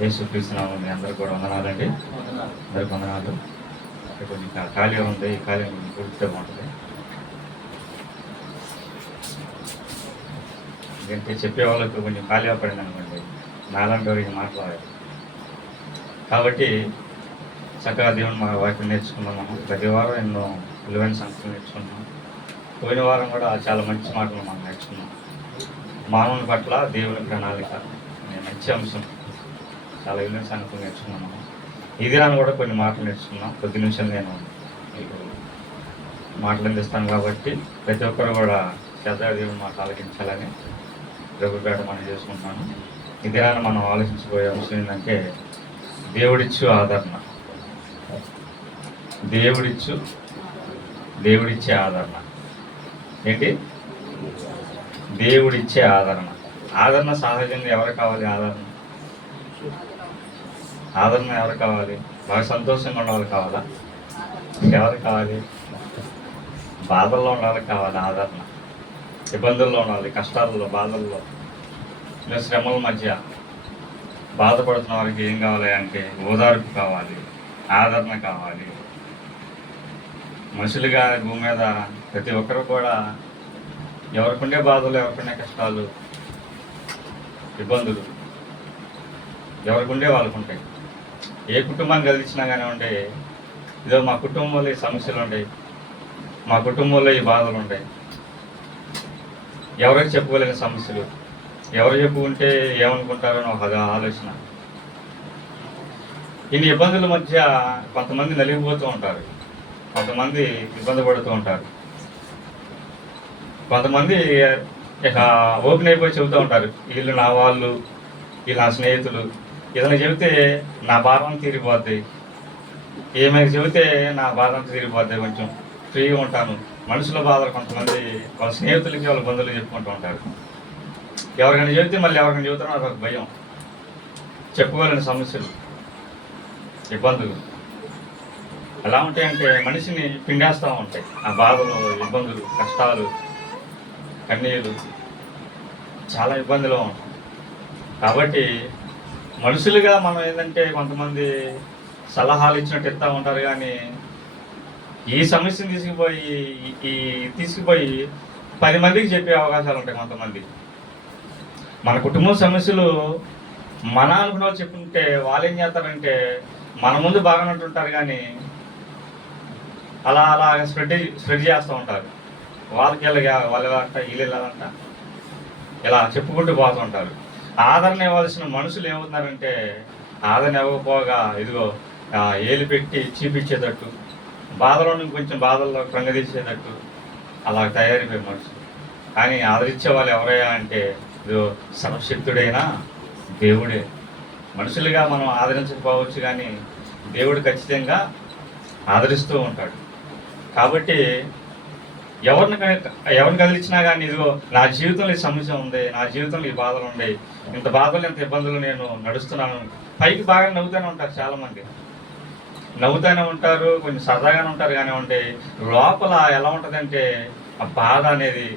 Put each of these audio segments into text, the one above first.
యేసుక్రీస్తునామమున మీ అందరికి కూడా వందనాలండి. అందరికి వందనాలు. కొంచెం ఖాళీగా ఉంది, ఈ ఖాళీ కొంచెం పూర్తిగా బాగుంటుంది. ఎందుకంటే చెప్పే వాళ్ళకి కొంచెం ఖాళీగా పడింది అనుకోండి, నాలాంటి వారికి మాట్లాడాలి. కాబట్టి చక్కగా దేవుని మా వాక్యం నేర్చుకున్నాము. ప్రతి వారం ఎన్నో విలువైన సంగతులు నేర్చుకున్నాం. పోయిన వారం కూడా చాలా మంచి మాటలు మనం నేర్చుకున్నాం. మానవుని పట్ల దేవుని ప్రణాళిక అనే మంచి అంశం, చాలా విలువైన సంగతులు నేర్చుకున్నాము. ఈ దినాన్ని కూడా కొన్ని మాటలు నేర్చుకున్నాం. కొద్ది నిమిషాలు నేను మీకు మాటలు అందిస్తాను కాబట్టి ప్రతి ఒక్కరు కూడా శ్రద్ధగా దేవుని మాట ఆలకించాలని ప్రభుపేట మనం చేసుకుంటున్నాను. ఈ దినాన్ని మనం ఆలోచించబోయే అంశం ఏంటంటే దేవుడిచ్చు ఆదరణ. దేవుడిచ్చే ఆదరణ ఏంటి? దేవుడిచ్చే ఆదరణ. ఆదరణ సహజంగా ఎవరు కావాలి? ఆదరణ ఎవరు కావాలి? బాగా సంతోషంగా ఉండాలి కావాలా? ఎవరు కావాలి? బాధల్లో ఉండాలి కావాలి ఆదరణ. ఇబ్బందుల్లో ఉండాలి, కష్టాల్లో, బాధల్లో, ఇలా శ్రమల మధ్య బాధపడుతున్న వారికి ఏం కావాలి అంటే ఓదార్పు కావాలి, ఆదరణ కావాలి. మనుషులుగా భూమి మీద ప్రతి ఒక్కరు కూడా ఎవరికుండే బాధలు, ఎవరికుండే కష్టాలు, ఇబ్బందులు ఎవరికుండే వాళ్ళకు ఉంటాయి. ఏ కుటుంబాన్ని కలిగించినా కానీ ఉంటాయి. ఇదో మా కుటుంబంలో ఈ సమస్యలు ఉంటాయి, మా కుటుంబంలో ఈ బాధలు ఉంటాయి, ఎవరికి చెప్పుకోలేని సమస్యలు, ఎవరు చెప్పుకుంటే ఏమనుకుంటారో ఒక ఆలోచన. ఇన్ని ఇబ్బందుల మధ్య కొంతమంది నలిగిపోతూ ఉంటారు, కొంతమంది ఇబ్బంది పడుతూ ఉంటారు, కొంతమంది ఇక ఓపెన్ అయిపోయి చెబుతూ ఉంటారు, వీళ్ళు నా వాళ్ళు, వీళ్ళు నా స్నేహితులు, ఏదైనా చెబితే నా భారం తీరిపోద్ది, ఏమైనా చెబితే నా భారం తీరిపోద్ది, కొంచెం ఫ్రీగా ఉంటాను. మనుషుల బాధలు కొంతమంది వాళ్ళ స్నేహితులకి, వాళ్ళ బంధువులు చెప్పుకుంటూ ఉంటారు. ఎవరికైనా చెబితే మళ్ళీ ఎవరికైనా చెబుతారో నాకు ఒక భయం. చెప్పుకోలేని సమస్యలు, ఇబ్బందులు ఎలా ఉంటాయంటే మనిషిని పిండేస్తూ ఉంటాయి. ఆ బాధలు, ఇబ్బందులు, కష్టాలు, కన్నీళ్ళు, చాలా ఇబ్బందిలో ఉంటాయి. కాబట్టి మనుషులుగా మనం ఏంటంటే కొంతమంది సలహాలు ఇచ్చినట్టు ఇస్తూ ఉంటారు, కానీ ఈ సమస్యను తీసుకుపోయి 10 మందికి చెప్పే అవకాశాలు ఉంటాయి. కొంతమంది మన కుటుంబం సమస్యలు మన అనుకున్న వాళ్ళు చెప్పుకుంటే వాళ్ళు ఏం చేస్తారంటే మన ముందు బాగానే ఉంటుంటారు, కానీ అలా స్ప్రెడ్ చేస్తూ ఉంటారు. వాళ్ళకి వాళ్ళు ఎలా అంట, వీళ్ళు వెళ్ళాలంట, ఇలా చెప్పుకుంటూ పోతూ ఉంటారు. ఆదరణ ఇవ్వాల్సిన మనుషులు ఏమవుతున్నారంటే ఆదరణ ఇవ్వకపోగా ఇదిగో ఏలు పెట్టి చీపించేటట్టు, బాధలో కొంచెం బాధల్లో కృంగదీసేటట్టు అలా తయారైపోయే మనుషులు. కానీ ఆదరించే వాళ్ళు ఎవరయ్యా అంటే ఇదిగో సర్వశక్తుడైనా దేవుడే. మనుషులుగా మనం ఆదరించకపోవచ్చు, కానీ దేవుడు ఖచ్చితంగా ఆదరిస్తూ ఉంటాడు. కాబట్టి ఎవరిని కదిలించినా కానీ ఇదిగో నా జీవితంలో ఈ సమస్య ఉంది, నా జీవితంలో ఈ బాధలు ఉన్నాయి, ఇంత బాధలు, ఇంత ఇబ్బందులు నేను నడుస్తున్నాను. పైకి బాగా నవ్వుతూనే ఉంటారు, చాలామంది నవ్వుతూనే ఉంటారు, కొంచెం సరదాగానే ఉంటారు, కానీ ఉంటే లోపల ఎలా ఉంటుందంటే ఆ బాధ అనేది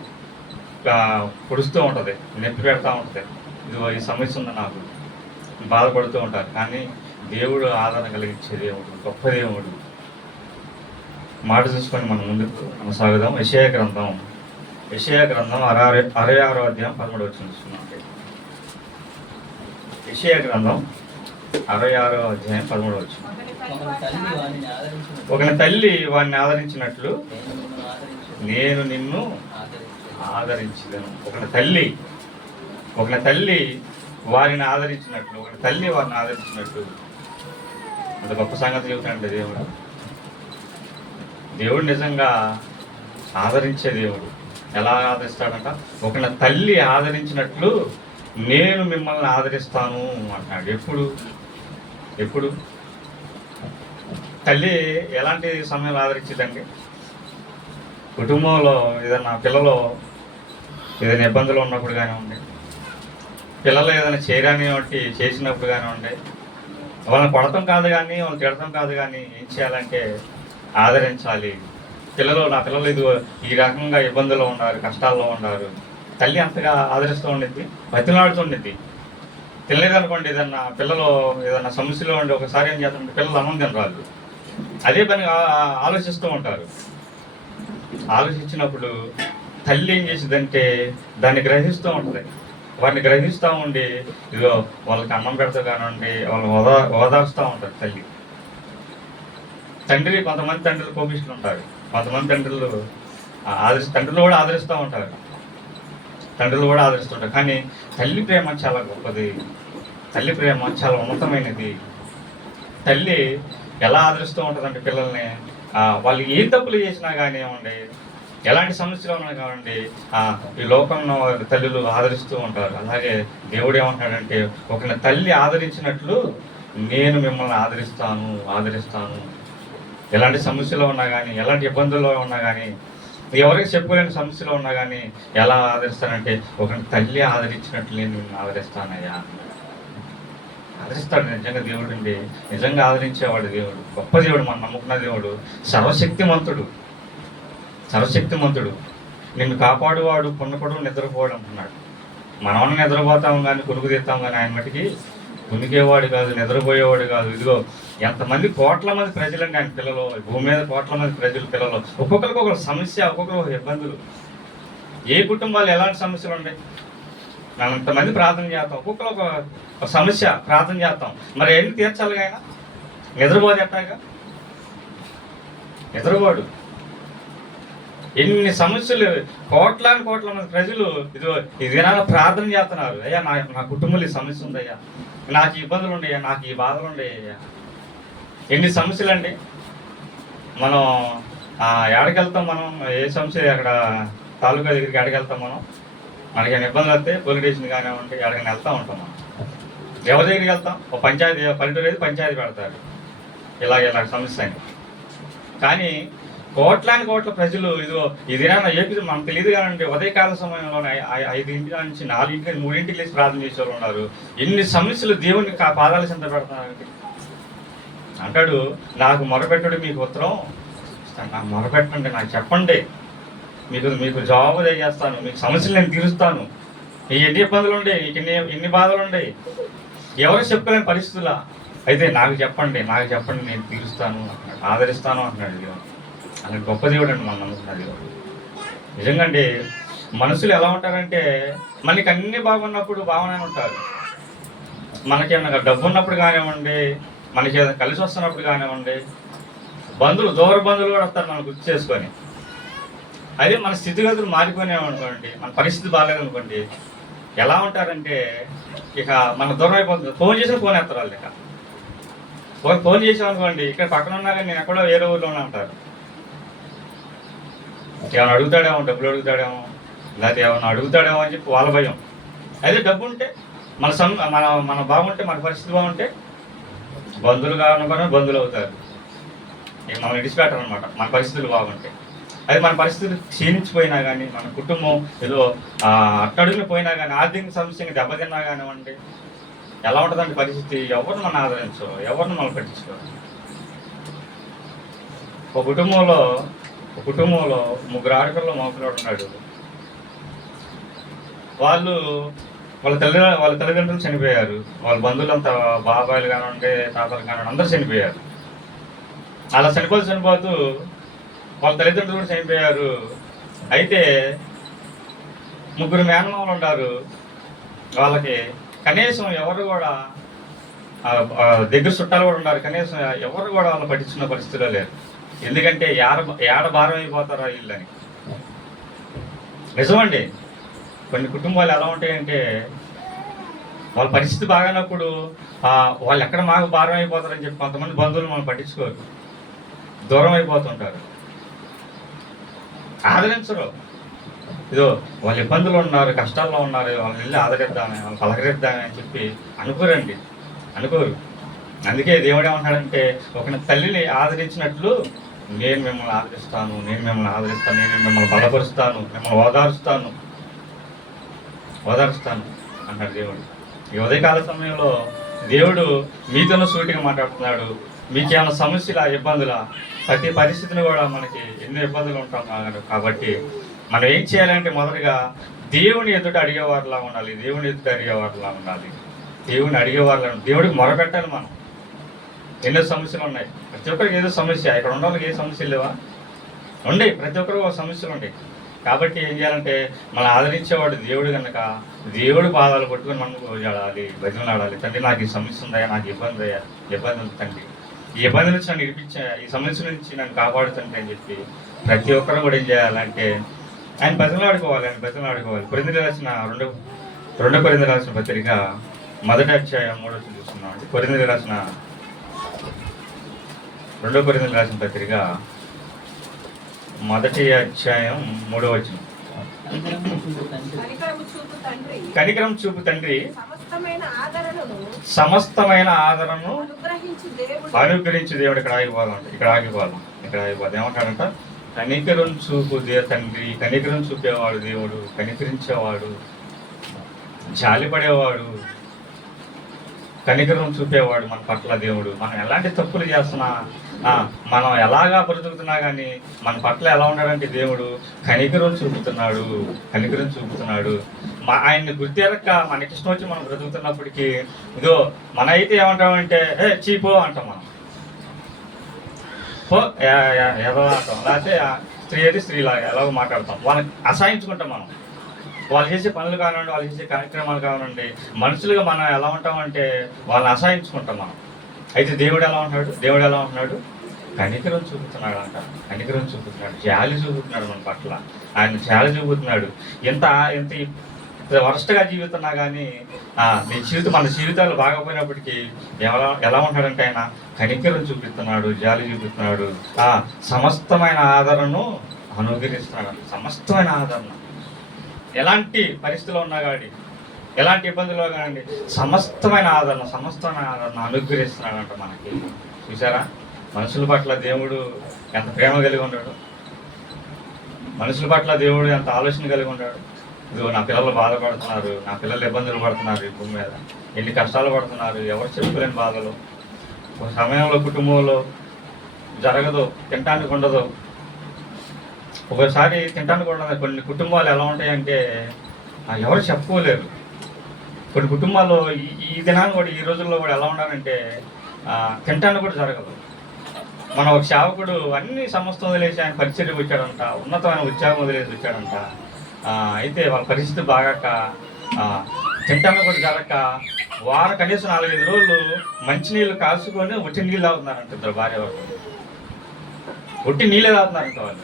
పొడుస్తూ ఉంటుంది, నొప్పి పెడతా ఉంటుంది. ఇదిగో ఈ సమస్య ఉంది నాకు, బాధపడుతూ ఉంటారు. కానీ దేవుడు ఆదరణ కలిగించే దేవుడు, గొప్ప దేవుడు. మాట చూసుకొని మనం ముందుకు కొనసాగుదాం. యెషయా గ్రంథం 66వ అధ్యాయం 13వ వచనం చూస్తున్నాం. యెషయా గ్రంథం 66వ అధ్యాయం 13వ వచనం. ఒక తల్లి వాడిని ఆదరించినట్లు నేను నిన్ను ఆదరించలేను. ఒక తల్లి వారిని ఆదరించినట్లు, ఒక తల్లి వారిని ఆదరించినట్లు. అంత గొప్ప సంగతి చెబుతానంటే దేవుడు నిజంగా ఆదరించే దేవుడు. ఎలా ఆదరిస్తాడంట? ఒక తల్లి ఆదరించినట్లు నేను మిమ్మల్ని ఆదరిస్తాను అంటున్నాడు. ఎప్పుడు తల్లి ఎలాంటి సమయంలో ఆదరించిందండి? కుటుంబంలో ఏదైనా పిల్లలు ఏదైనా ఇబ్బందులు ఉన్నప్పుడు కానివ్వండి, పిల్లలు ఏదైనా చేయరాని ఒకటి చేసినప్పుడు కానివ్వండి, వాళ్ళని కొడతాం కాదు కానీ, వాళ్ళని తిడతాం కాదు కానీ, ఏం చేయాలంటే ఆదరించాలి. నా పిల్లలు ఇది ఈ రకంగా ఇబ్బందుల్లో ఉన్నారు, కష్టాల్లో ఉన్నారు. తల్లి అంతగా ఆదరిస్తూ ఉండిద్ది, బతిలాడుతుండిద్ది. తినలేదనుకోండి, ఏదన్నా పిల్లలు ఏదన్నా సమస్యలో ఉండి ఒకసారి ఏం చేస్తారంటే పిల్లలు అన్నం తినరాదు. అదే పని ఆలోచిస్తూ ఉంటారు. ఆలోచించినప్పుడు తల్లి ఏం చేసిందంటే దాన్ని గ్రహిస్తూ ఉంటుంది. వారిని గ్రహిస్తూ ఉండి ఇదిగో వాళ్ళకి అన్నం పెడతా కానివ్వండి, వాళ్ళని ఓదార్స్తూ ఉంటారు తల్లి. కొంతమంది తండ్రులు కోపిస్తులు ఉంటారు, కొంతమంది తండ్రులు తండ్రులు కూడా ఆదరిస్తూ ఉంటారు, కానీ తల్లి ప్రేమ చాలా గొప్పది, తల్లి ప్రేమ చాలా ఉన్నతమైనది. తల్లి ఎలా ఆదరిస్తూ ఉంటుందంటే పిల్లల్ని, వాళ్ళు ఏ తప్పులు చేసినా కానివ్వండి, ఎలాంటి సమస్యలు ఉన్నా కానివ్వండి, ఈ లోకంలో తల్లులు ఆదరిస్తూ ఉంటారు. అలాగే దేవుడు ఏమంటున్నాడంటే, ఒకరిని తల్లి ఆదరించినట్లు నేను మిమ్మల్ని ఆదరిస్తాను. ఎలాంటి సమస్యలు ఉన్నా కానీ, ఎలాంటి ఇబ్బందుల్లో ఉన్నా కానీ, ఎవరికి చెప్పుకోలేని సమస్యలు ఉన్నా కానీ ఎలా ఆదరిస్తానంటే, ఒకరిని తల్లి ఆదరించినట్లు నేను మిమ్మల్ని ఆదరిస్తానయ్యా. ఆదరిస్తాడు నిజంగా దేవుడు అండి, నిజంగా ఆదరించేవాడు దేవుడు, గొప్ప దేవుడు, మనం నమ్ముకున్న దేవుడు, సర్వశక్తిమంతుడు. నిన్ను కాపాడువాడు పున్నపడు నిద్రపోవడం అంటున్నాడు. మనం నిద్రపోతాం కానీ కునుకు తీస్తాం కానీ ఆయన మటుకి కునికేవాడు కాదు, నిద్రపోయేవాడు కాదు. ఇదిగో ఎంతమంది కోట్ల మంది ప్రజలండి ఆయన పిల్లలు, భూమి మీద కోట్ల మంది పిల్లలు, ఒక్కొక్కరికి ఒక సమస్య, ఒక్కొక్కరు ఇబ్బందులు. ఏ కుటుంబాలు ఎలాంటి సమస్యలు ఉన్నాయి, మనం ఇంతమంది ప్రార్థన చేస్తాం, ఒక్కొక్కరు ఒక సమస్య ప్రార్థన చేస్తాం. మరి ఏంటి తీర్చాలి ఆయన? నిద్రపోదు ఎట్టాగా? నిద్రపోడు. ఎన్ని సమస్యలు, కోట్ల మంది ప్రజలు ఇదిగో ఈ దినాన ప్రార్థన చేస్తున్నారు. అయ్యా నా కుటుంబంలో ఈ సమస్య ఉందయ్యా, నాకు ఈ ఇబ్బందులు ఉన్నాయా, నాకు ఈ బాధలు ఉన్నాయ్యా. ఎన్ని సమస్యలు అండి. మనం ఎక్కడికి వెళ్తాం, మనం ఏ సమస్య అక్కడ తాలూకా దగ్గరికి ఎక్కడికి వెళ్తాం, మనకి ఏమైనా ఇబ్బందులు వస్తే పోలీస్ స్టేషన్ కానివ్వండి ఎక్కడికైనా వెళ్తూ ఉంటాం. మనం ఎవరి దగ్గరికి వెళ్తాం? ఒక పంచాయతీ, పల్లెటూరు అయితే పంచాయతీ పెడతారు, ఇలాగ సమస్య అని. కానీ కోట్ల ప్రజలు ఇదిగో ఈ దినాన ఏపీ మనకు తెలియదు కానండి, ఉదయకాల సమయంలో 5 నుంచి 4 3 లేచి ప్రార్థన చేసే వాళ్ళు ఉన్నారు. ఎన్ని సమస్యలు దేవుని పాదాల చెంత పెడతారండి. అంటాడు, నాకు మొరపెట్టడు మీకు ఉత్తరం, నాకు మొరపెట్టండి, నాకు చెప్పండి, మీకు జవాబు చేస్తాను, మీకు సమస్యలు నేను తీరుస్తాను. ఎన్ని ఇబ్బందులు ఉండేవి, ఎన్ని బాధలు ఉండేవి, ఎవరు చెప్పుకోలేని పరిస్థితులా, అయితే నాకు చెప్పండి నేను తీరుస్తాను, ఆదరిస్తాను అంటున్నాడు దేవుడు. అలాంటి గొప్ప దేవుడు అండి మనం నమ్ముకున్న దేవుడు. నిజంగా అండి, మనుషులు ఎలా ఉంటారంటే మనకి అన్ని బాగున్నప్పుడు బాగానే ఉంటారు, మనకి ఏమైనా డబ్బు ఉన్నప్పుడు కానివ్వండి, మనకి ఏదైనా కలిసి వస్తున్నప్పుడు కానివ్వండి, దూర బంధువులు కూడా వస్తారు మనం గుర్తు చేసుకొని. అదే మన స్థితిగతులు మారిపోయినామనుకోండి, మన పరిస్థితి బాగాలేదనుకోండి, ఎలా ఉంటారంటే ఇక మన దూరం అయిపోతుంది. ఫోన్ చేసిన ఫోన్ ఎత్తారు వాళ్ళు. ఇక ఫోన్ చేసామనుకోండి, ఇక్కడ పక్కన ఉన్నా కానీ నేను ఎక్కడో వేరే ఊళ్ళోనే ఉంటారు. ఏమైనా అడుగుతాడేమో, డబ్బులు అడుగుతాడేమో, లేకపోతే ఏమైనా అడుగుతాడేమో అని చెప్పి వాళ్ళ భయం. అదే డబ్బు ఉంటే మన బాగుంటే, మన పరిస్థితి బాగుంటే బంధువులు కావాలనుకున్నా బంధువులు అవుతారు, ఇక మనం విడిచిపెట్టారు అనమాట మన పరిస్థితులు బాగుంటే. అది మన పరిస్థితులు క్షీణించిపోయినా కానీ, మన కుటుంబం ఏదో అట్టడుగులు పోయినా కానీ, ఆర్థిక సమస్యకి దెబ్బతిన్నా కానివ్వండి, ఎలా ఉంటుందంటే పరిస్థితి, ఎవరిని మనం ఆదరించరు, ఎవరిని మనం పట్టించుకోరు. ఒక కుటుంబంలో 3 ఆడపిల్లలు మగపిల్లడు ఉన్నాడు. వాళ్ళ తల్లిదండ్రులు చనిపోయారు, వాళ్ళ బంధువులంతా బాబాయిలు కానివ్వండి, తాతలు కానివ్వండి, అందరూ చనిపోయారు. అలా చనిపోతూ వాళ్ళ తల్లిదండ్రులు కూడా చనిపోయారు. అయితే 3 మేనమామలు ఉన్నారు. వాళ్ళకి కనీసం ఎవరు కూడా దగ్గర చుట్టాలు కూడా ఉన్నారు, కనీసం ఎవరు కూడా వాళ్ళు పట్టించుకున్న పరిస్థితిలో లేరు. ఎందుకంటే ఏడ భారం అయిపోతారా వీళ్ళని. నిజమండి, కొన్ని కుటుంబాలు ఎలా ఉంటాయంటే వాళ్ళ పరిస్థితి బాగానప్పుడు వాళ్ళు ఎక్కడ మాకు భారం అయిపోతారని చెప్పి కొంతమంది బంధువులు మనం పట్టించుకోరు, దూరం అయిపోతుంటారు, ఆదరించరు. ఇదో వాళ్ళు ఇబ్బందులు ఉన్నారు, కష్టాల్లో ఉన్నారు, వాళ్ళని వెళ్ళి ఆదరిద్దామని, వాళ్ళని పలకరిద్దామని అని చెప్పి అనుకోరు. అందుకే దేవుడు ఏమంటాడంటే, ఒకరిని తల్లిని ఆదరించినట్లు నేను మిమ్మల్ని ఆదరిస్తాను, నేను మిమ్మల్ని బలపరుస్తాను, మిమ్మల్ని ఓదారుస్తాను అన్నాడు దేవుడు. ఈ ఉదయకాల సమయంలో దేవుడు మీతోనూ సూటిగా మాట్లాడుతున్నాడు. మీకేమైనా సమస్యల, ఇబ్బందుల, ప్రతి పరిస్థితిని కూడా మనకి ఎన్నో ఇబ్బందులు ఉంటాం కాబట్టి మనం ఏం చేయాలంటే, మొదటిగా దేవుని ఎదుట అడిగేవారిలా ఉండాలి. దేవుడిని అడిగేవాళ్ళం, దేవుడికి మొరపెట్టాలి మనం. ఎన్నో సమస్యలు ఉన్నాయి, ప్రతి ఒక్కరికి ఏదో సమస్య. ఇక్కడ ఉన్న వాళ్ళకి ఏ సమస్యలు లేవా? ఉండే, ప్రతి ఒక్కరికి ఒక సమస్యలు ఉంటాయి. కాబట్టి ఏం చేయాలంటే మనం ఆదరించేవాడు దేవుడు కనుక దేవుడు పాదాలు పట్టుకొని మనం ఆడాలి, భజనలు ఆడాలి. తండ్రి నాకు ఈ సమస్య ఉందా, నాకు ఇబ్బంది అయ్యా, ఇబ్బంది ఉంది తండ్రి, ఈ ఇబ్బంది నుంచి నన్ను ఇడిపించా, ఈ సమస్య నుంచి నన్ను కాపాడుతండి అని చెప్పి ప్రతి ఒక్కరు కూడా ఏం చేయాలంటే ఆయన భజనలు ఆడుకోవాలి. కొరింథీయులకు రాసిన రెండో కొరింథీయులకు రాసిన పత్రిక 1వ అధ్యాయం 3వ వచనం చూస్తున్నాం అండి. కొరింథీయులకు రాసిన 2 కొరింథీయులకు రాసిన పత్రిక 1వ అధ్యాయం 3వ వచనం. కనికరం చూపు తండ్రి సమస్తమైన ఆదరణను అనుగ్రహించి దేవుడు. ఇక్కడ ఆగిపోదాం. ఏమంటాడంట? కనికరం చూపు తండ్రి, కనికరం చూపేవాడు దేవుడు, కనికరించేవాడు, జాలిపడేవాడు, కనికరం చూపేవాడు మన పట్ల దేవుడు. మనం ఎలాంటి తప్పులు చేస్తున్నా, మనం ఎలాగా బ్రతుకుతున్నా కానీ మన పట్ల ఎలా ఉన్నాడంటే దేవుడు కనికరం చూపుతున్నాడు. ఆయన్ని గుర్తెరక్క మనకిష్టం వచ్చి మనం బ్రతుకుతున్నప్పటికీ ఇదో మన అయితే ఏమంటామంటే చీపో అంటాం, మనం పో ఎదో అంటాం, లేకపోతే స్త్రీ అయితే స్త్రీలాగా ఎలాగో మాట్లాడతాం, వాళ్ళని అసహించుకుంటాం. మనం వాళ్ళు చేసే పనులు కానివ్వండి, వాళ్ళు చేసే కార్యక్రమాలు కానివ్వండి, మనుషులుగా మనం ఎలా ఉంటామంటే వాళ్ళని అసహించుకుంటాం మనం. అయితే దేవుడు ఎలా ఉంటున్నాడు? కనికరం చూపుతున్నాడు, జాలి చూపుతున్నాడు మన పట్ల. ఆయన జాలి చూపుతున్నాడు. ఎంత వరస్ట్గా జీవితున్నా కానీ మన జీవితాలు బాగపోయినప్పటికీ ఎలా ఉంటాడంటే ఆయన కనికరం చూపిస్తున్నాడు, జాలి చూపిస్తున్నాడు, సమస్తమైన ఆదరణను అనుగ్రహిస్తున్నాడు. సమస్తమైన ఆదరణ, ఎలాంటి పరిస్థితుల్లో ఉన్నా కానీ, ఎలాంటి ఇబ్బందుల్లో కానివ్వండి, సమస్తమైన ఆదరణ అనుగ్రహిస్తున్నాడంట మనకి. చూసారా మనుషుల పట్ల దేవుడు ఎంత ప్రేమ కలిగి ఉన్నాడు, మనుషుల పట్ల దేవుడు ఎంత ఆలోచన కలిగి ఉన్నాడు. ఇదిగో నా పిల్లలు బాధపడుతున్నారు, నా పిల్లలు ఇబ్బందులు పడుతున్నారు, ఈ భూమి మీద ఎన్ని కష్టాలు పడుతున్నారు, ఎవరు చెప్పుకోలేని బాధలు. ఒక సమయంలో కుటుంబంలో జరగదు, తినటానికి ఉండదు. ఒకసారి తినటానికి ఉండదు. కొన్ని కుటుంబాలు ఎలా ఉంటాయంటే ఎవరు చెప్పుకోలేరు. కొన్ని కుటుంబాల్లో ఈ దినాన్ని కూడా, ఈ రోజుల్లో కూడా ఎలా ఉండాలంటే తినటానికి కూడా జరగదు. మన ఒక సేవకుడు అన్ని సమస్తం వదిలేసి ఆయన పరిచర్యకు వచ్చాడంట, ఉన్నతమైన ఉద్యోగం వదిలేసి వచ్చాడంట. అయితే వాళ్ళ పరిస్థితి బాగాక తింటాను కూడా జరగక కనీసం 4-5 రోజులు మంచినీళ్ళు కాసుకొని ఒట్టి నీళ్ళు తాగుతున్నారంట. ఇద్దరు భార్య వాళ్ళు ఒట్టి నీళ్ళే తాగుతున్నారంట. వాళ్ళు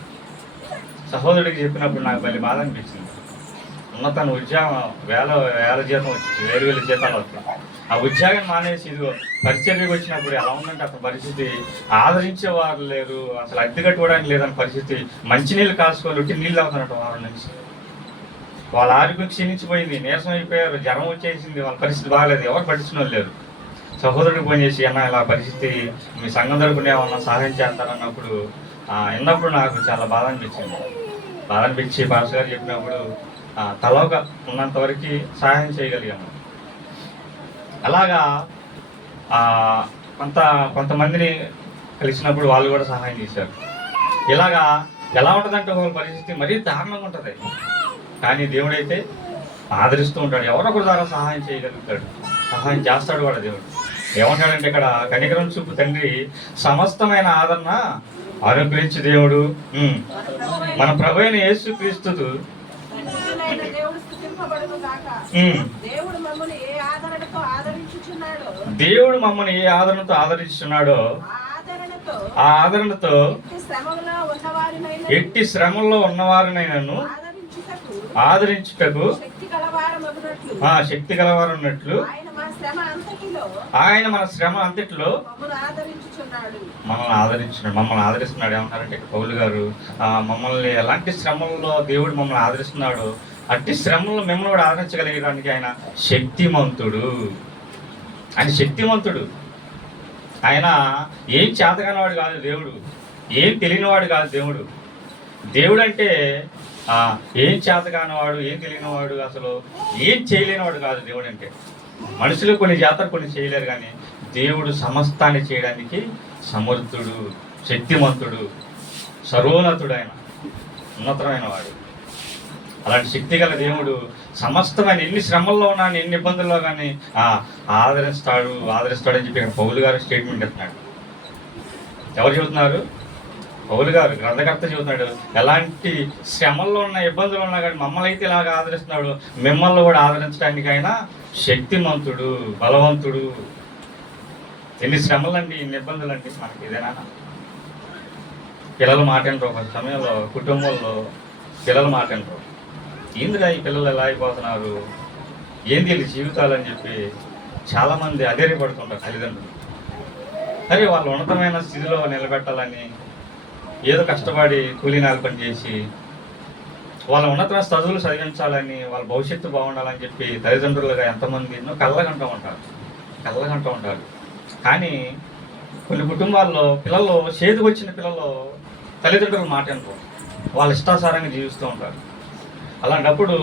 సహోదరుడికి చెప్పినప్పుడు నాకు మళ్ళీ బాధ అనిపించింది. ఉన్నతన ఉద్యోగం వేల జీతం వచ్చింది, 1000 జీతాలు వస్తాయి. ఆ ఉద్యోగం మానేసి ఇదిగో పరిచర్యకు వచ్చినప్పుడు ఎలా ఉందంటే అసలు పరిస్థితి, ఆదరించేవారు లేరు, అసలు అద్దె కట్టుకోవడానికి లేదని పరిస్థితి. మంచినీళ్ళు కాసుకొని ఒట్టి నీళ్ళు తాగుతున్నట్టు వారం నుంచి. వాళ్ళ ఆరోగ్యం క్షీణించిపోయింది, నీరసం అయిపోయారు, జ్వరం వచ్చేసింది, వాళ్ళ పరిస్థితి బాగాలేదు, ఎవరు పట్టించుకున్న లేరు. సహోదరుడికి ఫోన్ చేసి అన్న ఇలా పరిస్థితి, మీ సంఘం తరపున ఏమన్నా సహాయం చేస్తారన్నప్పుడు విన్నప్పుడు నాకు చాలా బాధ అనిపించి పాస్టర్ గారు చెప్పినప్పుడు తలోగా ఉన్నంత వరకు సహాయం చేయగలిగాము. అలాగా కొంతమందిని కలిసినప్పుడు వాళ్ళు కూడా సహాయం చేశారు. ఇలాగా ఎలా ఉంటుందంటే ఒక పరిస్థితి మరీ దారుణంగా ఉంటుంది. కానీ దేవుడైతే ఆదరిస్తూ ఉంటాడు, ఎవరొకరి ద్వారా సహాయం చేయగలుగుతాడు, సహాయం చేస్తాడు కూడా దేవుడు. ఏమంటాడంటే ఇక్కడ కనికరం చూపు తండ్రి సమస్తమైన ఆదరణ అనుగ్రహించి దేవుడు మన ప్రభు అయిన యేసుక్రీస్తు దేవుడు మమ్మల్ని ఏ ఆదరణతో ఆదరించుచున్నాడో ఆ ఆదరణతో ఎట్టి శ్రమల్లో ఉన్నవారినైనను ఆదరించుటకు శక్తి కలవారున్నట్లు ఆయన మన శ్రమ అంతటిలో మమ్మల్ని ఆదరిస్తున్నాడు. ఏమంటారంటే పౌలు గారు మమ్మల్ని ఎలాంటి శ్రమల్లో దేవుడు మమ్మల్ని ఆదరిస్తున్నాడు, అట్టి శ్రమల్లో మిమ్మల్ని కూడా ఆదరించగలిగడానికి ఆయన శక్తిమంతుడు. ఆయన ఏం చేతగానివాడు కాదు దేవుడు, ఏం తెలియనివాడు కాదు దేవుడు. దేవుడు అంటే ఏం చేతగానివాడు, ఏం తెలియనివాడు, అసలు ఏం చేయలేనివాడు కాదు దేవుడు అంటే. మనుషులు కొన్ని జాతర కొన్ని చేయలేరు, కానీ దేవుడు సమస్తాన్ని చేయడానికి సమర్థుడు, శక్తిమంతుడు, సర్వోన్నతుడు, ఆయన ఉన్నతమైన వాడు. అలాంటి శక్తి గల దేవుడు సమస్తమైన ఎన్ని శ్రమల్లో ఉన్నా ఎన్ని ఇబ్బందుల్లో కానీ ఆదరిస్తాడని చెప్పి ఇక్కడ పౌలు గారు స్టేట్మెంట్ ఇస్తున్నాడు. ఎవరు చెబుతున్నారు? పౌలు గారు గ్రంథకర్త చెబుతున్నాడు. ఎలాంటి శ్రమల్లో ఉన్న ఇబ్బందులు ఉన్నా కానీ మమ్మల్ని అయితే ఇలాగ ఆదరిస్తున్నాడు, మిమ్మల్ని కూడా ఆదరించడానికి ఆయన శక్తిమంతుడు, బలవంతుడు. ఎన్ని శ్రమలండి, ఎన్ని ఇబ్బందులండి మనకి. ఇదేనా? పిల్లలు మాట్లాడరు ఒక సమయంలో, కుటుంబంలో పిల్లలు మాట్లాడరు. ఏందిరా ఈ పిల్లలు ఎలా అయిపోతున్నారు, ఏంది వీళ్ళ జీవితాలు అని చెప్పి చాలామంది అధైర్యపడుతుంటారు తల్లిదండ్రులు. సరే వాళ్ళు ఉన్నతమైన స్థితిలో నిలబెట్టాలని ఏదో కష్టపడి కూలీనాలు పని చేసి వాళ్ళ ఉన్నతమైన చదువులు చదివించాలని, వాళ్ళ భవిష్యత్తు బాగుండాలని చెప్పి తల్లిదండ్రులుగా ఎంతమంది ఎన్నో కళ్ళగంటూ ఉంటారు. కానీ కొన్ని కుటుంబాల్లో పిల్లలు చేతికి వచ్చిన పిల్లలు తల్లిదండ్రులు మాట్లాడరు, వాళ్ళ ఇష్టాసారంగా జీవిస్తూ ఉంటారు. అలాంటప్పుడు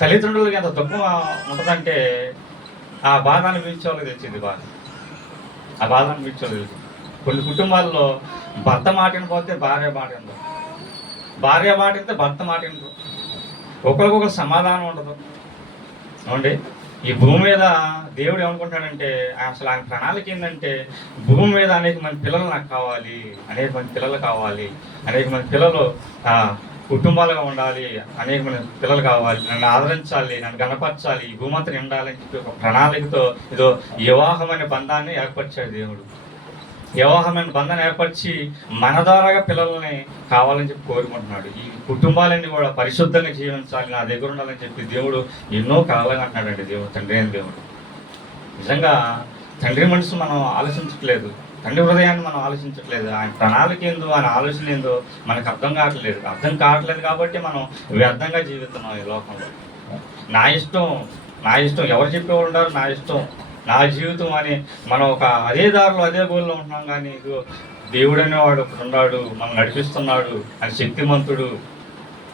తల్లిదండ్రులకి ఎంత దుఃఖం ఉంటుందంటే ఆ బాధ అనిపించే వాళ్ళకి తెలిసింది. ఆ బాధ అనిపించే వాళ్ళకి తెలిసింది. కొన్ని కుటుంబాల్లో భర్త మాటినపోతే భార్య మాటిందో, భార్య మాటింటే భర్త మాటిందో, ఒకరికొకరు సమాధానం ఉండదు. ఏమండి, ఈ భూమి మీద దేవుడు ఏమనుకుంటాడంటే అసలు ఆయన ప్రణాళిక ఏంటంటే భూమి మీద అనేక మంది పిల్లలు నాకు కావాలి, అనేక మంది పిల్లలు కుటుంబాలుగా ఉండాలి, అనేక మంది పిల్లలు కావాలి, నన్ను ఆదరించాలి, నన్ను గణపరచాలి, ఈ భూమంతా నిండాలని చెప్పి ఒక ప్రణాళికతో ఇదో వివాహమైన బంధాన్ని ఏర్పరిచాడు దేవుడు. వివాహమైన బంధాన్ని ఏర్పరిచి మన ద్వారాగా పిల్లల్ని కావాలని చెప్పి కోరుకుంటున్నాడు. ఈ కుటుంబాలన్నీ కూడా పరిశుద్ధంగా జీవించాలి, నా దగ్గర ఉండాలని చెప్పి దేవుడు ఎన్నో కావాలని అంటున్నాడండి. దేవుడు తండ్రి అయిన దేవుడు. నిజంగా తండ్రి మనసు మనం ఆలోచించట్లేదు, తండ్రి హృదయాన్ని మనం ఆలోచించట్లేదు. ఆయన ప్రణాళిక ఏందో, ఆయన ఆలోచన ఏందో మనకు అర్థం కావట్లేదు కాబట్టి మనం వ్యర్థంగా జీవిస్తున్నాం ఈ లోకంలో. నా ఇష్టం ఎవరు చెప్పేవాళ్ళు ఉన్నారు, నా జీవితం అని మనం ఒక అదే దారిలో అదే గోల్లో ఉంటున్నాం. కానీ దేవుడు అనేవాడు ఒకడు ఉన్నాడు, మనం నడిపిస్తున్నాడు, ఆయన శక్తిమంతుడు.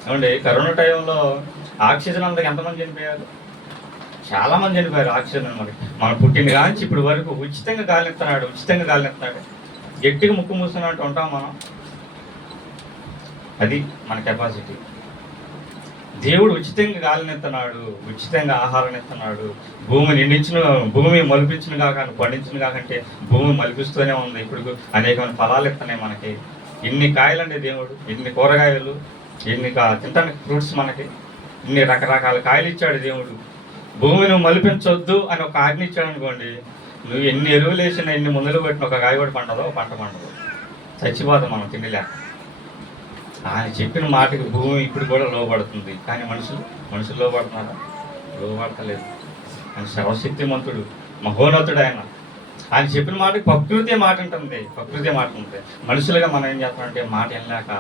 ఏమండి, కరోనా టైంలో ఆక్సిజన్ అందరికి ఎంతమంది చనిపోయారు? చాలామంది చనిపోయారు ఆక్సిజన్. మనం పుట్టిన కాంచి ఇప్పుడు వరకు ఉచితంగా గాలిస్తున్నాడు. గట్టిగా ముక్కు మూస్తున్నట్టు ఉంటాం మనం. అది మన కెపాసిటీ. దేవుడు ఉచితంగా గాలినిస్తున్నాడు, ఉచితంగా ఆహారాన్ని ఇస్తున్నాడు. భూమి మలిపించిన కాక పండించిన కాకంటే భూమి మలిపిస్తూనే ఉంది. ఇప్పుడు అనేకమైన ఫలాలు ఇస్తున్నాయి మనకి. ఇన్ని కాయలండి దేవుడు, ఇన్ని కూరగాయలు, ఇన్ని తింటానికి ఫ్రూట్స్, మనకి ఇన్ని రకరకాల కాయలు ఇచ్చాడు దేవుడు. భూమిని నువ్వు మలిపించొద్దు అని ఒక ఆజ్ఞ ఇచ్చాడు అనుకోండి, నువ్వు ఎన్ని ఎరువులు వేసినా, ఎన్ని మందులు పెట్టిన ఒక కాయ కూడా పంటదో, పంట పండదు, చచ్చిపోతాం మనం తిండిలేక. ఆయన చెప్పిన మాటకి భూమి ఇప్పుడు కూడా లోబడుతుంది. కానీ మనుషులు లోబడుతున్నారా? లోబడతలేదు. ఆయన సర్వశక్తిమంతుడు, మహోన్నతుడు. ఆయన చెప్పిన మాటకి ప్రకృతి మాట ఉంటుంది. మనుషులుగా మనం ఏం చేస్తామంటే మాట వినలేక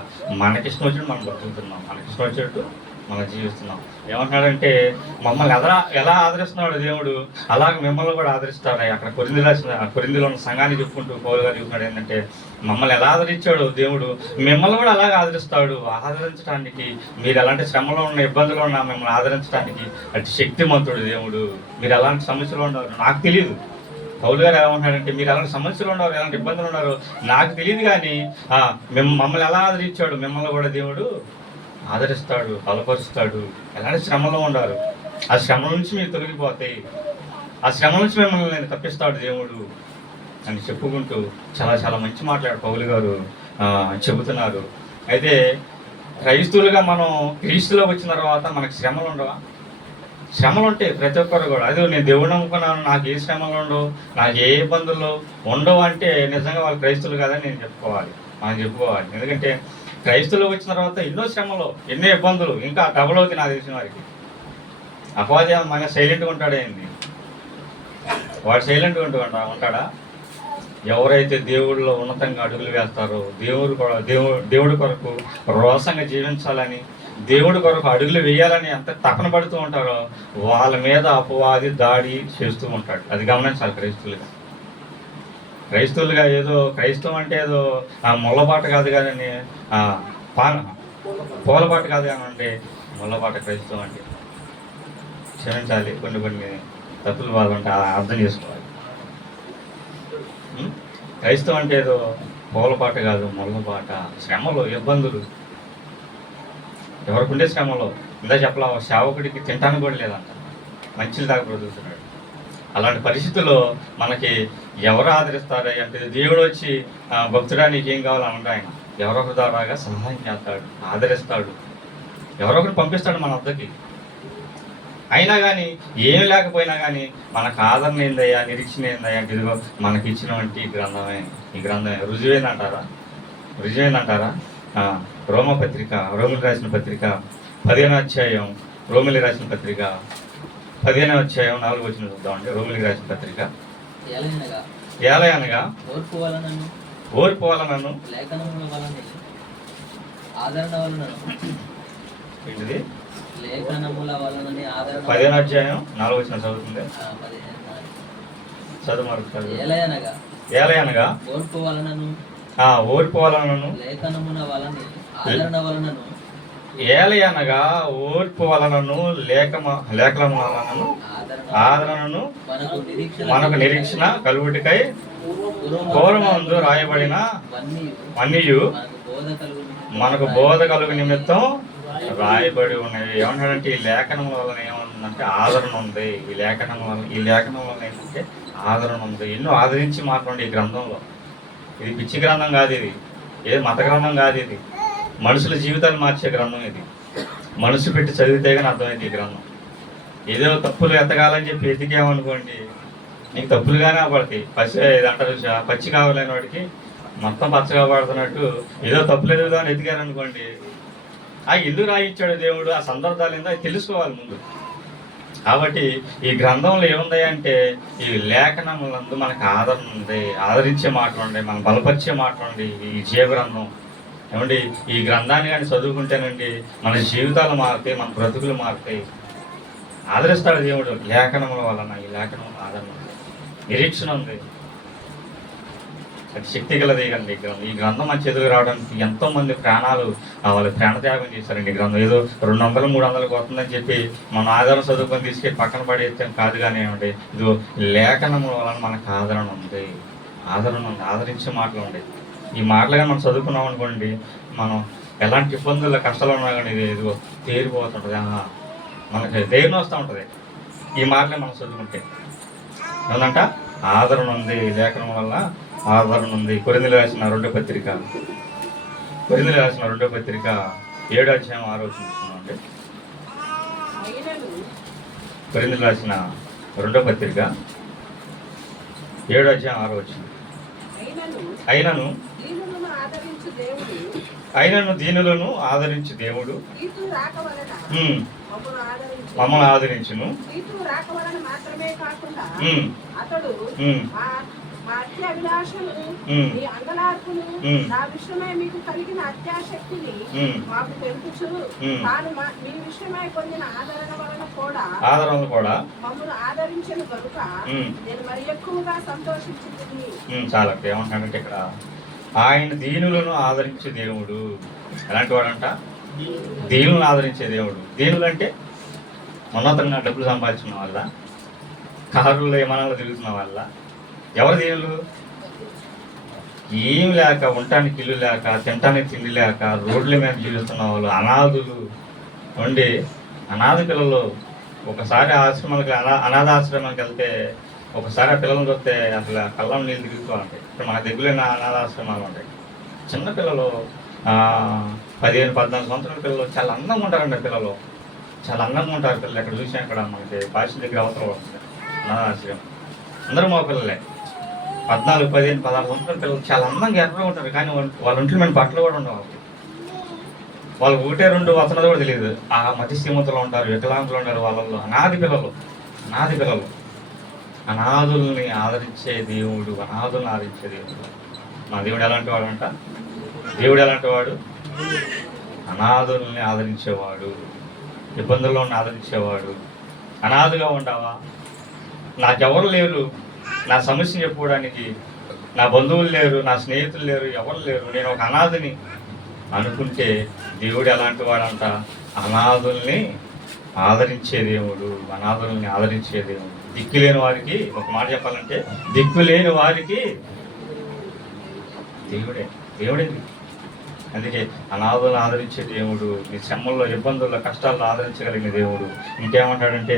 మనకిష్టం వచ్చినట్టు మనం బతుకుతున్నాం, మనకిష్టం వచ్చినట్టు మనం జీవిస్తున్నాం. ఏమంటున్నాడంటే మమ్మల్ని ఎలా ఆదరిస్తున్నాడు దేవుడు, అలాగే మిమ్మల్ని కూడా ఆదరిస్తాడు. అక్కడ కొరింథీలో ఉన్న సంఘాన్ని చెప్పుకుంటూ పౌలు గారు చెప్తున్నాడు ఏంటంటే మమ్మల్ని ఎలా ఆదరించాడు దేవుడు, మిమ్మల్ని కూడా అలాగే ఆదరిస్తాడు. ఆదరించడానికి, మీరు ఎలాంటి శ్రమలో ఉన్న, ఇబ్బందులు ఉన్నా మిమ్మల్ని ఆదరించడానికి అతి శక్తిమంతుడు దేవుడు. మీరు ఎలాంటి సమస్యలు ఉండవు నాకు తెలియదు. పౌలు గారు ఏమంటున్నాడంటే మీరు ఎలాంటి సమస్యలు ఉన్నారు, ఎలాంటి ఇబ్బందులు ఉన్నారు నాకు తెలియదు, కానీ మమ్మల్ని ఎలా ఆదరించాడు, మిమ్మల్ని కూడా దేవుడు ఆదరిస్తాడు, బలపరుస్తాడు. ఎలాంటి శ్రమలో ఉండారు, ఆ శ్రమ నుంచి మీరు తొలగిపోతాయి, ఆ శ్రమ నుంచి మిమ్మల్ని నేను తప్పిస్తాడు దేవుడు అని చెప్పుకుంటూ చాలా మంచి మాట్లాడు పౌలు గారు చెబుతున్నారు. అయితే క్రైస్తవులుగా మనం క్రీస్తులోకి వచ్చిన తర్వాత మనకు శ్రమలు ఉండవా? శ్రమలు ఉంటాయి ప్రతి ఒక్కరు కూడా. అదే నేను దేవుడు నమ్ముకున్నాను, నాకు ఏ శ్రమలు ఉండవు, నాకు ఏ ఇబ్బందులు ఉండవు అంటే నిజంగా వాళ్ళు క్రైస్తవులు కాదని మనం చెప్పుకోవాలి. ఎందుకంటే క్రైస్తవులు వచ్చిన తర్వాత ఎన్నో శ్రమలు, ఎన్నో ఇబ్బందులు, ఇంకా డబుల్ అవుతుంది నాకు తెలిసిన వారికి. అపవాది మన సైలెంట్గా ఉంటాడేంది, వాడు సైలెంట్గా ఉంటాడా? ఎవరైతే దేవుడిలో ఉన్నతంగా అడుగులు వేస్తారో, దేవుడి కొరకు రోషంగా జీవించాలని, దేవుడి కొరకు అడుగులు వేయాలని ఎంత తపన పడుతూ ఉంటారో వాళ్ళ మీద అపవాది దాడి చేస్తూ ఉంటాడు. అది గమనించాలి. క్రైస్తవులుగా ఏదో క్రైస్తవం అంటే ఏదో ముళ్ళబాట కాదు కానీ పూలబాట కాదు కానీ అంటే ముళ్ళబాట క్రైస్తవం అంటే. క్షమించాలి, కొన్ని తప్పులు వాళ్ళు ఉంటే అర్థం చేసుకోవాలి. క్రైస్తవం అంటే ఏదో పూలబాట కాదు, ముళ్ళబాట. శ్రమలు, ఇబ్బందులు, ఎవరికి ఉండే శ్రమలో ఇందా చెప్పలా సేవకుడికి తింటానికి కూడా లేదంట, మంచిలు దాకా బ్రతుకుతున్నాడు. అలాంటి పరిస్థితుల్లో మనకి ఎవరు ఆదరిస్తారు అంటే దేవుడు వచ్చి భక్తుడా నీకేం కావాలని అనడు ఆయన. ఎవరొకరి ద్వారాగా సహాయం చేస్తాడు, ఆదరిస్తాడు, ఎవరొకరు పంపిస్తాడు మన వద్దకి. అయినా కానీ ఏం లేకపోయినా కానీ మనకు ఆదరణ ఏందయ్యా, నిరీక్షణ ఏందయ్యా అంటే ఇదిగో మనకి ఇచ్చినటువంటి గ్రంథమే. ఈ గ్రంథమే రుజువేందంటారా? రోమపత్రిక, రోమిలి రాసిన పత్రిక 15వ అధ్యాయం, రోమిలి రాసిన పత్రిక 15వ అధ్యాయం 4వ వచనం చూద్దామండి. రోమిలికి రాసిన పత్రిక. ఏలయనగా ఓర్పు వలనను ఏంటిది 15వ అధ్యాయం 4వ వచనం చదువుతుంది. చదువు మరొకసారి. ఏలయనగా ఓర్పు వలనను ఏలయనగా ఓర్పు వలనను లేఖనము వలనను ఆదరణను మనకు నిరీక్షణ కలుగుటికై పూర్వమందు రాయబడిన అన్నియు మనకు బోధ కలుగు నిమిత్తం రాయబడి ఉన్నాయి. ఏమంటాడంటే ఈ లేఖనం వలన ఏముందంటే ఆదరణ ఉంది. ఈ లేఖనం వలన ఏంటంటే ఆదరణ ఉంది. ఎన్నో ఆదరించి మాట్లాడండి ఈ గ్రంథంలో. ఇది పిచ్చి గ్రంథం కాదు, ఇది ఏది మత గ్రంథం కాదు, ఇది మనుషుల జీవితాలు మార్చే గ్రంథం. ఇది మనసు పెట్టి చదివితే కానీ అర్థమైంది ఈ గ్రంథం. ఏదో తప్పులు ఎత్తగాలని చెప్పి ఎతికేమనుకోండి, నీకు తప్పులుగానే పడతాయి. ఇది అంటారు పచ్చి కావాలని వాడికి మొత్తం పచ్చగా పడుతున్నట్టు ఏదో తప్పులు ఎదుగుదామని ఎతికారనుకోండి, ఆ ఇల్లు రాయిచ్చాడు దేవుడు. ఆ సందర్భాలు ఏందో అది తెలుసుకోవాలి ముందు. కాబట్టి ఈ గ్రంథంలో ఏముంది అంటే ఈ లేఖనములందు మనకు ఆదరణ ఉంది, ఆదరించే మాటలు ఉన్నాయి, మనం బలపరిచే మాటలు ఉంది. ఈ జీవ గ్రంథం ఏమండి, ఈ గ్రంథాన్ని కానీ చదువుకుంటేనండి మన జీవితాలు మారుతాయి, మన బ్రతుకులు మారుతాయి. ఆదరిస్తాడు దేవుడు లేఖనముల వలన. ఈ లేఖనముల ఆదరణ ఉంది, నిరీక్షణ ఉంది, అది శక్తి గలది కండి. ఈ గ్రంథం మన చేతులకు రావడానికి ఎంతోమంది ప్రాణాలు వాళ్ళు ప్రాణత్యాగం చేశారండి. ఈ గ్రంథం ఏదో 200-300 వస్తుందని చెప్పి మనం ఆదరణ చదువుకొని తీసుకెళ్ళి పక్కన పడేస్తాం కాదు. కానీ ఏమండి ఇదిగో లేఖనముల వలన మనకు ఆదరణ ఉంది, ఆదరించే మాటలు ఉన్నాయి. ఈ మాటలుగా మనం చదువుకున్నాం అనుకోండి, మనం ఎలాంటి ఇబ్బందుల్లో కష్టాలు ఉన్నా కానీ ఇదిగో తేరిపోతుంటుంది, మనకి ధైర్యం వస్తూ ఉంటుంది ఈ మాటలే మనం చదువుకుంటే. ఏమంట ఆదరణ ఉంది, లేఖనం వల్ల ఆదరణ ఉంది. కొరింథీయులకు రాసిన 2వ పత్రిక 7వ అధ్యాయం 6వ వచనం చూస్తున్నామండి. కొరింథీయులకు రాసిన 2వ పత్రిక 7వ అధ్యాయం 6వ వచనం. అయినను దీనులను ఆదరించు దేవుడు మమ్మల్ని ఆదరించును. ఆదరణ కూడా చాలా ఏమంటాడంటే ఇక్కడ ఆయన దీనులను ఆదరించే దేవుడు. ఎలాంటి వాడంట? దీనులను ఆదరించే దేవుడు. దీనులు అంటే ఉన్నతంగా డబ్బులు సంపాదించిన వాళ్ళ, కారుల్లో విమానాలు తిరుగుతున్న వాళ్ళ. ఎవరు దీనులు? ఏం లేక, ఉండటానికి ఇల్లు లేక, తినటానికి తిండి లేక, రోడ్ల మీద జీవిస్తున్న వాళ్ళు, అనాథులు ఉండి, అనాథ పిల్లలు. ఒకసారి ఆశ్రమానికి అనాథ ఆశ్రమానికి వెళ్తే ఒకసారి ఆ పిల్లలను చూస్తే అసలు కళ్ళం నీళ్ళు తిరుగుతూ ఉంటాయి. ఇప్పుడు మన దగ్గర అనాథాశ్రమాలు ఉంటాయి. చిన్నపిల్లలు 15-14 సంవత్సరాల పిల్లలు చాలా అందంగా ఉంటారండి. పిల్లలు చాలా అందంగా ఉంటారు. పిల్లలు ఎక్కడ చూసినా అక్కడ మనకి భాష దగ్గర అవసరం వస్తుంది అనాథాశ్రమం. అందరూ మా పిల్లలే 14, 15, 16 సంవత్సరాల పిల్లలు చాలా అందంగా ఎర్రగా ఉంటారు. కానీ వాళ్ళ ఒంట్లో మీద బట్టలు కూడా ఉండవు. వాళ్ళకి 1-2 వచనాలు కూడా తెలియదు. ఆ మతి స్థిమతలు ఉంటారు, వికలాంగులు ఉంటారు. వాళ్ళల్లో అనాది పిల్లలు. అనాథుల్ని ఆదరించే దేవుడు, అనాథుల్ని ఆదరించే దేవుడు. మా దేవుడు ఎలాంటి వాడు అంట? దేవుడు ఎలాంటి వాడు? అనాథుల్ని ఆదరించేవాడు, ఇబ్బందుల్లో ఆదరించేవాడు. అనాథగా ఉంటావా? నాకెవరు లేరు నా సమస్యను చెప్పుకోవడానికి, నా బంధువులు లేరు, నా స్నేహితులు లేరు, ఎవరు లేరు, నేను ఒక అనాథని అనుకుంటే దేవుడు ఎలాంటి వాడంట? అనాథుల్ని ఆదరించే దేవుడు, అనాథుల్ని ఆదరించే దేవుడు. దిక్కు లేని వారికి, ఒక మాట చెప్పాలంటే దిక్కు లేని వారికి దేవుడే. అందుకే అనాథలను ఆదరించే దేవుడు, నీ శ్రమల్లో, ఇబ్బందుల్లో, కష్టాల్లో ఆదరించగలిగిన దేవుడు. ఇంకా ఏమంటున్నాడంటే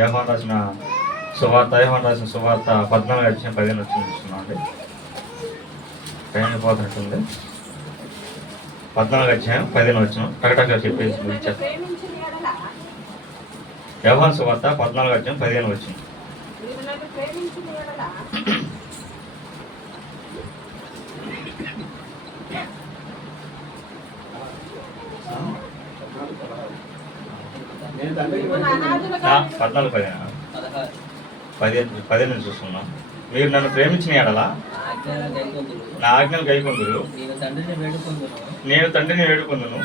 యోహాను రాసిన సువార్త 14:15 చూస్తున్నాం అండి. టైం పోతున్నట్టుంది. 14:15 టకటగా చెప్పేసి ముగించేస్తాం. యోహాను సువార్త 14:15. పదిహేను చూస్తున్నాం. మీరు నన్ను ప్రేమించిన ఎడల నా ఆజ్ఞలు గైకొందురు, నేను తండ్రిని వేడుకొందును,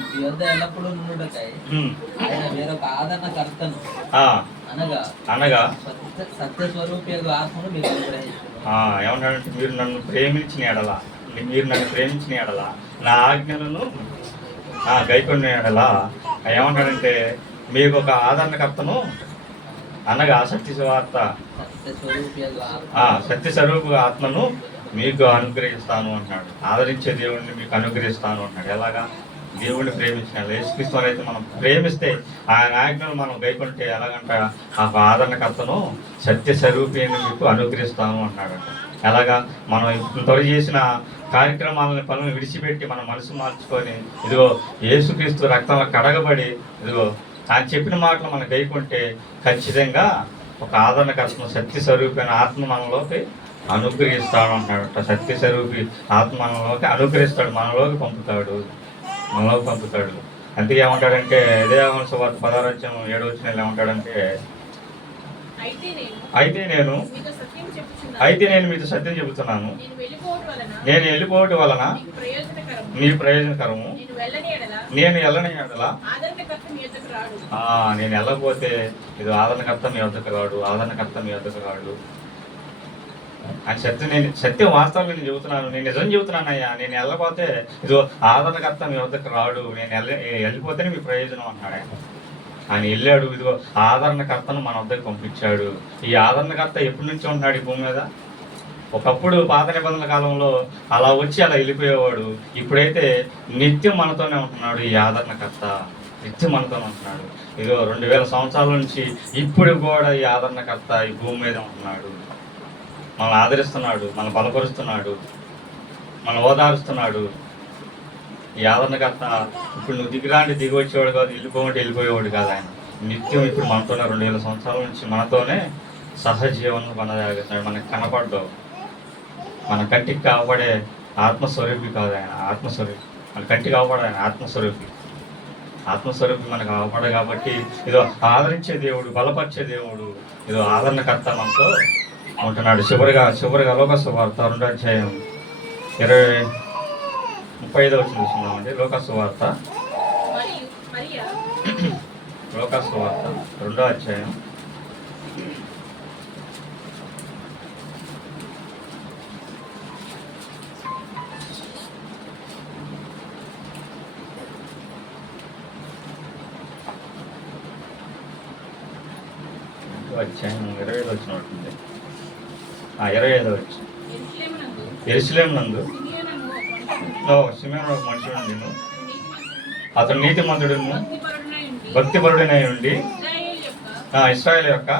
అనగా ఏమంటాడంటే మీరు నన్ను ప్రేమించిన ఎడల నా ఆజ్ఞలను గైకొన్న ఎడల ఏమంటాడంటే మీకు ఒక ఆదరణకర్తను, అనగా సత్య స్వరూప ఆత్మను మీకు అనుగ్రహిస్తాను అంటున్నాడు. ఆదరించే దేవుడిని మీకు అనుగ్రహిస్తాను అంటున్నాడు. ఎలాగా? దేవుడిని ప్రేమించిన యేసుక్రీస్తు అయితే మనం ప్రేమిస్తే ఆయన ఆజ్ఞలు మనం గైకొంటే ఎలాగంట ఆ ఆదరణకర్తను సత్య స్వరూపిని మీకు అనుగ్రహిస్తాను అంటున్నాడు. ఎలాగా? మనం ఇంతవరకు చేసిన కార్యక్రమాలను, పనులను విడిచిపెట్టి మన మనసు మార్చుకొని ఇదిగో యేసుక్రీస్తు రక్తంలో కడగబడి ఇదిగో ఆయన చెప్పిన మాటలు మనం గైకుంటే ఖచ్చితంగా ఒక ఆదరణకర్తను సత్య స్వరూపైన ఆత్మ మనలోకి అనుగ్రహిస్తాడు అంటున్నాడు. సత్య స్వరూపి ఆత్మ మనలోకి అనుగ్రహిస్తాడు, మనలోకి పంపుతాడు. అందుకే ఏమంటాడంటే ఇదే సువార్త 16:7 ఏమంటాడంటే అయితే నేను మీతో సత్యం చెబుతున్నాను, నేను వెళ్ళిపోవటం వలన నీ ప్రయోజనకరము, నేను వెళ్ళని ఎడల నేను వెళ్ళకపోతే ఇది ఆదరణకర్త మీ వద్దకు రాడు అని సత్యం వాస్తవం నేను చెబుతున్నాను, నేను నిజం చెబుతున్నానయ్యా. నేను వెళ్ళకపోతే ఇది ఆదరణకర్త మీ వద్దకు రాడు, నేను వెళ్ళిపోతేనే మీ ప్రయోజనం అన్నాడు ఆయన. ఆయన వెళ్ళాడు, ఇదిగో ఆదరణకర్తను మన వద్దకు పంపించాడు. ఈ ఆదరణకర్త ఎప్పటి నుంచి ఉంటున్నాడు ఈ భూమి మీద? ఒకప్పుడు పాత నిబంధనల కాలంలో అలా వచ్చి అలా వెళ్ళిపోయేవాడు. ఇప్పుడైతే నిత్యం మనతోనే ఉంటున్నాడు. ఈ ఆదరణకర్త నిత్యం మనతోనే ఉంటున్నాడు. ఇదిగో 2000 సంవత్సరాల నుంచి ఇప్పుడు కూడా ఈ ఆదరణకర్త ఈ భూమి మీద ఉంటున్నాడు. మనల్ని ఆదరిస్తున్నాడు, మనల్ని బలపరుస్తున్నాడు, మనల్ని ఓదారుస్తున్నాడు. ఈ ఆదరణకర్త ఇప్పుడు నువ్వు దిగి వచ్చేవాడు కాదు, వెళ్ళిపోయేవాడు కాదు. ఆయన నిత్యం ఇప్పుడు మనతోనే 2000 సంవత్సరాల నుంచి మనతోనే సహజీవనం కొనసాగిస్తున్నాడు. మనకు కనపడ్డావు, మన కంటికి కాపాడే ఆత్మస్వరూపి కాదు ఆయన. ఆత్మస్వరూపి మన కంటికి కాపాడు ఆయన. ఆత్మస్వరూపి మనకు కాపాడు కాబట్టి ఇదో ఆదరించే దేవుడు, బలపరిచే దేవుడు, ఇదో ఆదరణకర్త మనతో ఉంటున్నాడు. చివరిగా లోక సువార్త 2:35 చూస్తున్నామండి. లోక సువార్త 2:35 25 వచ్చినట్టుంది. 25 వచ్చి యెరూషలేము నందు సిమెయోను ఒక మనుషుడు నేను, అతను నీతిమంతుడును భక్తిపరుడైన ఉండి ఇశ్రాయేలు యొక్క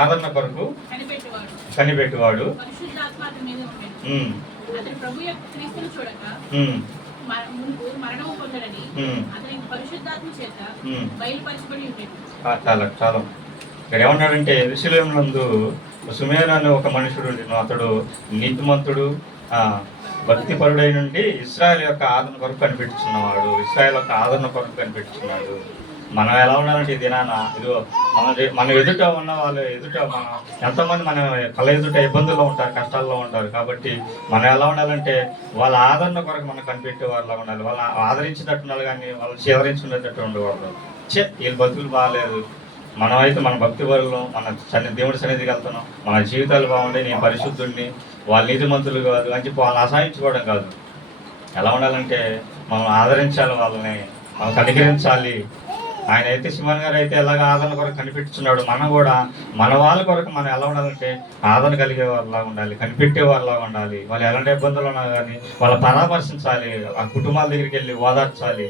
ఆదరణ కొరకు కనిపెట్టువాడు. చాలా చాలా ఇక్కడ ఏమన్నాడంటే యెరూషలేము నందు సిమెయోను అనే ఒక మనుషుడు, అతడు నీతిమంతుడు భక్తిపరుడై నుండి ఇశ్రాయేలు యొక్క ఆదరణ కొరకు కనిపెట్టుచున్నాడు. మనం ఎలా ఉండాలంటే ఈ దినాన ఇదిగో మన ఎదుట ఉన్న వాళ్ళు మనం ఎంతోమంది మన కళ్ళ ఎదుట ఇబ్బందుల్లో ఉంటారు, కష్టాల్లో ఉంటారు. కాబట్టి మనం ఎలా ఉండాలంటే వాళ్ళ ఆదరణ కొరకు మనం కనిపెట్టే వాళ్ళ ఉండాలి. వాళ్ళని ఆదరించేటట్టు ఉండాలి, కానీ వాళ్ళని చేదరించుకునేటట్టు ఉండకూడదు. వీళ్ళ బతుకులు బాగాలేదు, మనమైతే మన భక్తి వరులు, మన దేవుడి సన్నిధికి వెళ్తున్నాం, మన జీవితాలు బాగుంటాయి, నేను పరిశుద్ధుడిని, వాళ్ళ నీతిమంతులు కాదు అని చెప్పి వాళ్ళని అసహించుకోవడం కాదు. ఎలా ఉండాలంటే మనం ఆదరించాలి, వాళ్ళని మనం కనికరించాలి, ఆయన అయితే సిమోన్ గారు అయితే ఎలాగ ఆదరణ కొరకు కనిపెట్టుచున్నాడు, మనం కూడా మన వాళ్ళ కొరకు మనం ఎలా ఉండాలంటే ఆదరణ కలిగే వాళ్ళలా ఉండాలి, కనిపెట్టే వాళ్ళలా ఉండాలి. వాళ్ళు ఎలాంటి ఇబ్బందులు ఉన్నా కానీ వాళ్ళ పరామర్శించాలి, ఆ కుటుంబాల దగ్గరికి వెళ్ళి ఓదార్చాలి,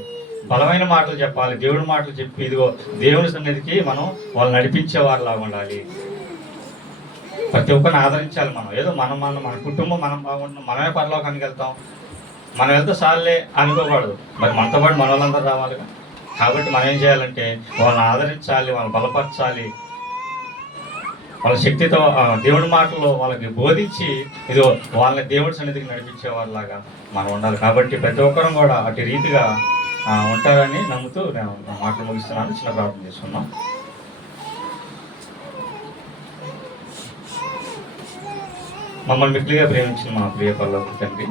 బలమైన మాటలు చెప్పాలి, దేవుడి మాటలు చెప్పి ఇదిగో దేవుని సన్నిధికి మనం వాళ్ళు నడిపించే వారిలా ఉండాలి. ప్రతి ఒక్కరిని ఆదరించాలి. మనం ఏదో మన కుటుంబం మనం బాగుంటాం, మనమే పరలోకానికి వెళ్తాం, మనం వెళ్తే సార్లే అనుకోకూడదు. మరి మనతో పాటు మన వాళ్ళందరూ రావాలిగా. కాబట్టి మనం ఏం చేయాలంటే వాళ్ళని ఆదరించాలి, వాళ్ళని బలపరచాలి, వాళ్ళ శక్తితో దేవుడి మాటలు వాళ్ళకి బోధించి ఇదిగో వాళ్ళని దేవుడి సన్నిధికి నడిపించే వాళ్ళలాగా మనం ఉండాలి. కాబట్టి ప్రతి ఒక్కరం కూడా అటు రీతిగా ఉంటారని నమ్ముతూ నేను మాటలు ముగిస్తున్నాను. చిన్న ప్రార్థన చేసుకున్నాం. మమ్మల్ని మిక్కిలిగా ప్రేమించిన మా ప్రియ పరలోకపు తండ్రి,